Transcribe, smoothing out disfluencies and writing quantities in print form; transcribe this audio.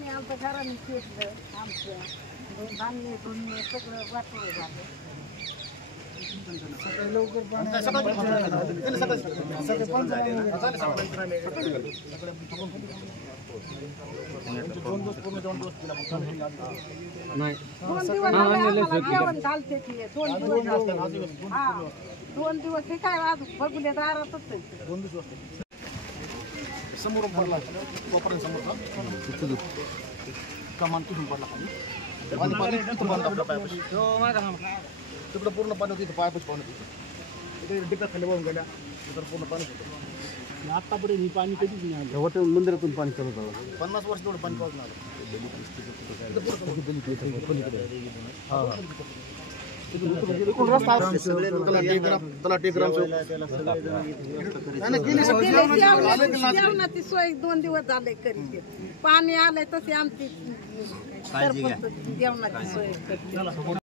पाणी आमचं घराने शिरलं आमचं धान्य धुन्य सगळं वाटोळं झालं. लवकर पाणी नाही 2 दिवस आम्हाला जेवण घालते ती 2 दिवस हा 2 दिवस हे काय आज बघूले दारातच आहे. 2 दिवस समोर पडला कोपऱ्यात समोरचा कमान तिथून पडला खाली पाणी तिकडं पूर्ण पाणी होतं पायपच पाणी होतं तिथे डिका खाली वाहून गेल्या तर पूर्ण पाणी होतं. आतापर्यंत ही पाणी कधीच नाही आलं हॉटेल मंदिरातून पाणी चालत आलं 50 वर्ष तेवढं पाणी पाहून आलं. जेवणाची सोय 2 दिवस झाले करीत पाणी आलंय तसे आमची जेवणाची सोय